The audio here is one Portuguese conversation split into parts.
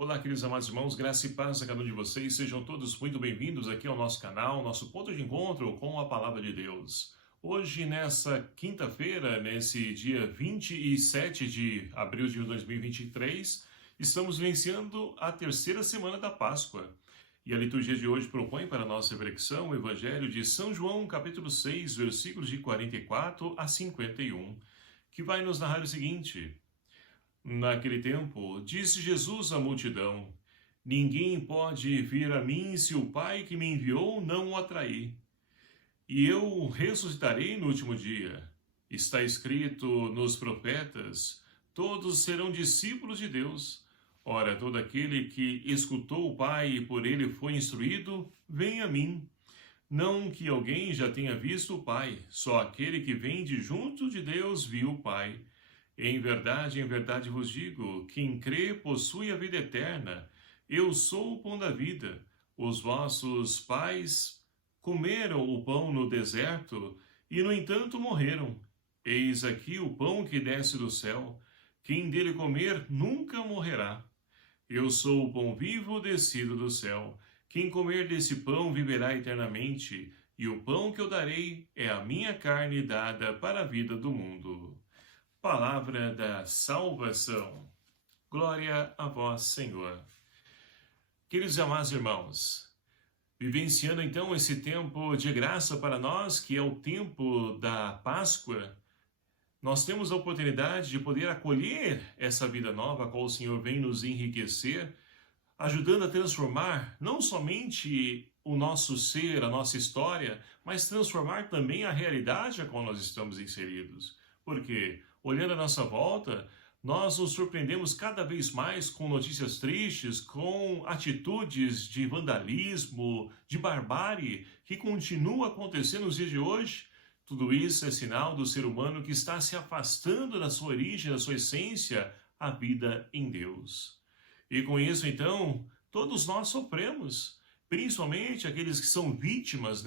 Olá, queridos amados irmãos, graça e paz a cada um de vocês. Sejam todos muito bem-vindos aqui ao nosso canal, nosso ponto de encontro com a Palavra de Deus. Hoje, nessa quinta-feira, nesse dia 27 de abril de 2023, estamos vivenciando a terceira semana da Páscoa. E a liturgia de hoje propõe para a nossa reflexão o Evangelho de São João, capítulo 6, versículos de 44 a 51, que vai nos narrar o seguinte: Naquele tempo, disse Jesus à multidão: Ninguém pode vir a mim se o Pai que me enviou não o atrair. E eu ressuscitarei no último dia. Está escrito nos profetas: todos serão discípulos de Deus. Ora, todo aquele que escutou o Pai e por ele foi instruído, vem a mim. Não que alguém já tenha visto o Pai, só aquele que vem de junto de Deus viu o Pai. Em verdade vos digo, quem crê possui a vida eterna. Eu sou o pão da vida. Os vossos pais comeram o pão no deserto e, no entanto, morreram. Eis aqui o pão que desce do céu. Quem dele comer nunca morrerá. Eu sou o pão vivo descido do céu. Quem comer desse pão viverá eternamente, e o pão que eu darei é a minha carne dada para a vida do mundo. Palavra da salvação. Glória a vós, Senhor. Queridos e amados irmãos, vivenciando então esse tempo de graça para nós, que é o tempo da Páscoa, nós temos a oportunidade de poder acolher essa vida nova, a qual o Senhor vem nos enriquecer, ajudando a transformar não somente o nosso ser, a nossa história, mas transformar também a realidade a qual nós estamos inseridos. Porque, olhando à nossa volta, nós nos surpreendemos cada vez mais com notícias tristes, com atitudes de vandalismo, de barbárie, que continua acontecendo nos dias de hoje. Tudo isso é sinal do ser humano que está se afastando da sua origem, da sua essência, a vida em Deus. E com isso, então, todos nós sofremos, principalmente aqueles que são vítimas,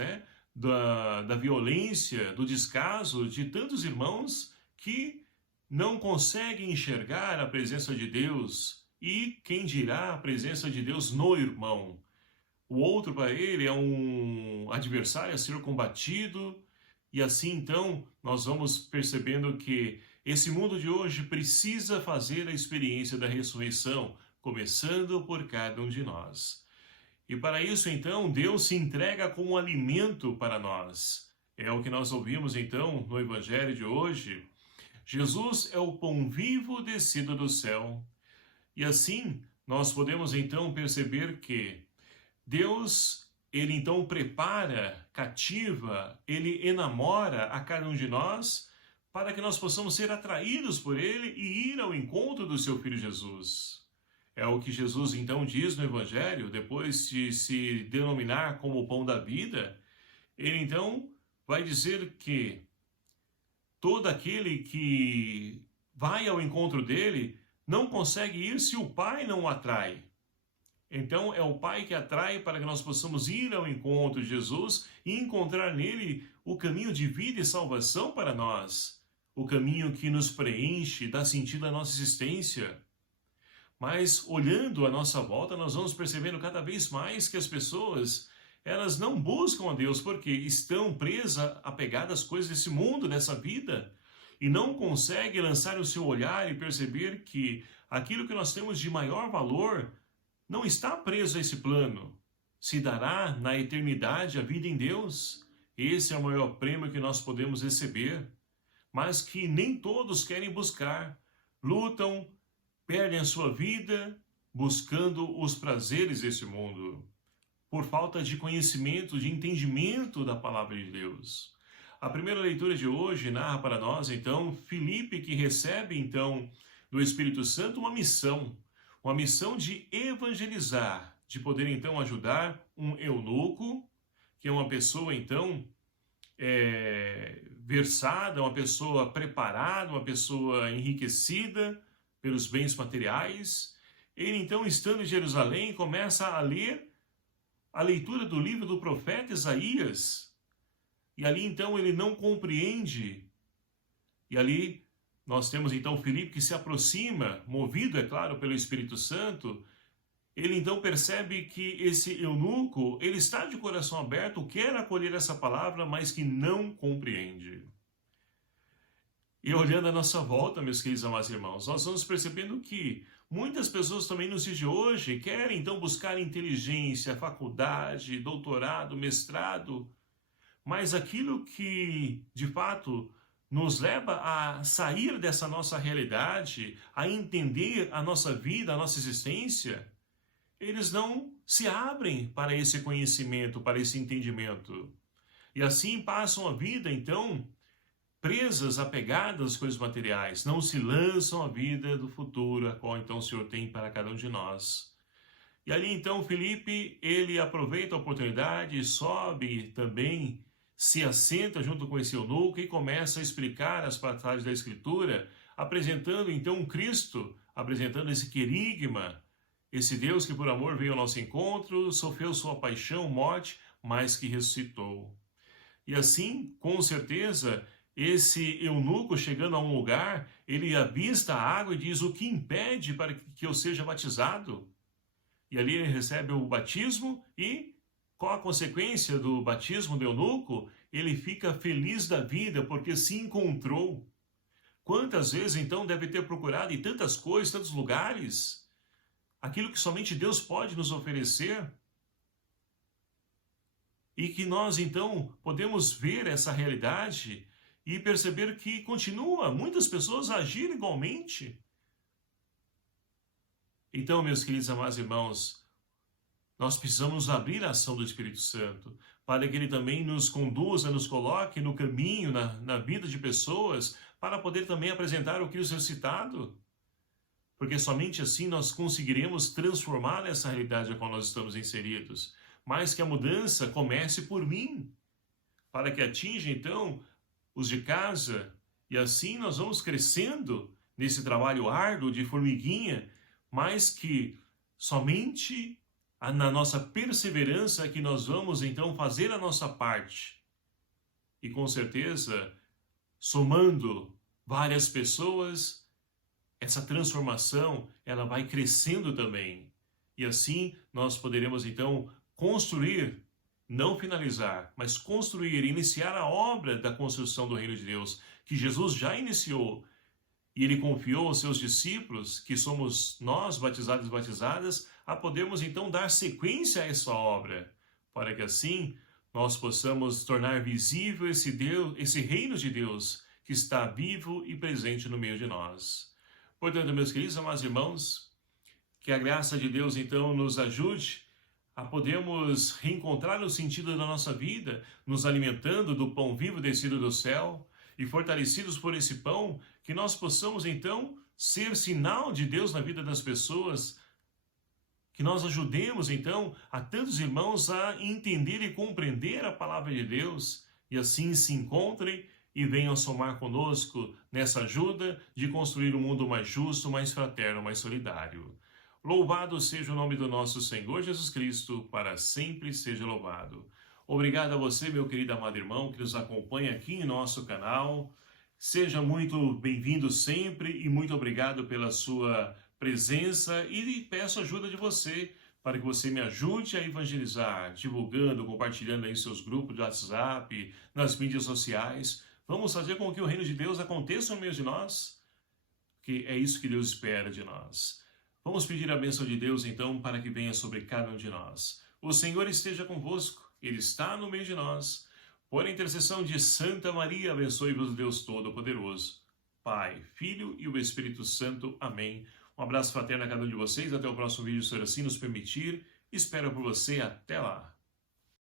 da violência, do descaso de tantos irmãos que não conseguem enxergar a presença de Deus e, quem dirá, a presença de Deus no irmão. O outro, para ele, é um adversário a ser combatido, e assim, então, nós vamos percebendo que esse mundo de hoje precisa fazer a experiência da ressurreição, começando por cada um de nós. E para isso, então, Deus se entrega como alimento para nós. É o que nós ouvimos, então, no Evangelho de hoje. Jesus é o pão vivo descido do céu. E assim, nós podemos, então, perceber que Deus, ele, então, prepara, cativa, ele enamora a cada um de nós para que nós possamos ser atraídos por ele e ir ao encontro do seu Filho Jesus. É o que Jesus então diz no Evangelho, depois de se denominar como o pão da vida. Ele então vai dizer que todo aquele que vai ao encontro dele não consegue ir se o Pai não o atrai. Então é o Pai que atrai para que nós possamos ir ao encontro de Jesus e encontrar nele o caminho de vida e salvação para nós. O caminho que nos preenche, dá sentido à nossa existência. Mas olhando à nossa volta, nós vamos percebendo cada vez mais que as pessoas, elas não buscam a Deus porque estão presas, apegadas às coisas desse mundo, dessa vida, e não conseguem lançar o seu olhar e perceber que aquilo que nós temos de maior valor não está preso a esse plano. Se dará na eternidade a vida em Deus. Esse é o maior prêmio que nós podemos receber, mas que nem todos querem buscar, lutam, perdem a sua vida buscando os prazeres desse mundo, por falta de conhecimento, de entendimento da palavra de Deus. A primeira leitura de hoje narra para nós, então, Filipe, que recebe, então, do Espírito Santo uma missão de evangelizar, de poder, então, ajudar um eunuco, que é uma pessoa, então, versada, uma pessoa preparada, uma pessoa enriquecida pelos bens materiais. Ele então, estando em Jerusalém, começa a ler a leitura do livro do profeta Isaías. E ali então ele não compreende. E ali nós temos então Filipe que se aproxima, movido, é claro, pelo Espírito Santo, ele então percebe que esse eunuco, ele está de coração aberto, quer acolher essa palavra, mas que não compreende. E olhando à nossa volta, meus queridos amados irmãos, nós vamos percebendo que muitas pessoas também nos dias de hoje querem então buscar inteligência, faculdade, doutorado, mestrado, mas aquilo que de fato nos leva a sair dessa nossa realidade, a entender a nossa vida, a nossa existência, eles não se abrem para esse conhecimento, para esse entendimento. E assim passam a vida, então, presas, apegadas às coisas materiais, não se lançam à vida do futuro, a qual então o Senhor tem para cada um de nós. E ali então Filipe, ele aproveita a oportunidade e sobe também, se assenta junto com esse eunuco e começa a explicar as passagens da Escritura, apresentando então um Cristo, apresentando esse querigma, esse Deus que por amor veio ao nosso encontro, sofreu sua paixão, morte, mas que ressuscitou. E assim, com certeza, esse eunuco chegando a um lugar, ele avista a água e diz: o que impede para que eu seja batizado? E ali ele recebe o batismo e, qual a consequência do batismo do eunuco? Ele fica feliz da vida porque se encontrou. Quantas vezes então deve ter procurado em tantas coisas, tantos lugares, aquilo que somente Deus pode nos oferecer? E que nós então podemos ver essa realidade e perceber que continua muitas pessoas a agirem igualmente. Então, meus queridos amados irmãos, nós precisamos abrir a ação do Espírito Santo para que ele também nos conduza, nos coloque no caminho, na vida de pessoas, para poder também apresentar o Cristo ressuscitado. Porque somente assim nós conseguiremos transformar essa realidade a qual nós estamos inseridos. Mas que a mudança comece por mim, para que atinja então os de casa, e assim nós vamos crescendo nesse trabalho árduo de formiguinha, mas que somente na nossa perseverança que nós vamos então fazer a nossa parte. E com certeza, somando várias pessoas, essa transformação ela vai crescendo também. E assim nós poderemos então construir, não finalizar, mas construir, iniciar a obra da construção do reino de Deus, que Jesus já iniciou. E ele confiou aos seus discípulos, que somos nós, batizados e batizadas, a podermos então dar sequência a essa obra, para que assim nós possamos tornar visível esse Deus, esse reino de Deus, que está vivo e presente no meio de nós. Portanto, meus queridos amados irmãos, que a graça de Deus então nos ajude a podermos reencontrar o sentido da nossa vida, nos alimentando do pão vivo descido do céu, e fortalecidos por esse pão, que nós possamos então ser sinal de Deus na vida das pessoas, que nós ajudemos então a tantos irmãos a entender e compreender a palavra de Deus, e assim se encontrem e venham somar conosco nessa ajuda de construir um mundo mais justo, mais fraterno, mais solidário. Louvado seja o nome do nosso Senhor Jesus Cristo, para sempre seja louvado. Obrigado a você, meu querido amado irmão, que nos acompanha aqui em nosso canal. Seja muito bem-vindo sempre e muito obrigado pela sua presença, e peço ajuda de você para que você me ajude a evangelizar, divulgando, compartilhando aí seus grupos de WhatsApp, nas mídias sociais. Vamos fazer com que o reino de Deus aconteça no meio de nós, que é isso que Deus espera de nós. Vamos pedir a bênção de Deus, então, para que venha sobre cada um de nós. O Senhor esteja convosco, Ele está no meio de nós. Por intercessão de Santa Maria, abençoe-vos Deus Todo-Poderoso, Pai, Filho e o Espírito Santo. Amém. Um abraço fraterno a cada um de vocês. Até o próximo vídeo, se assim nos permitir. Espero por você. Até lá.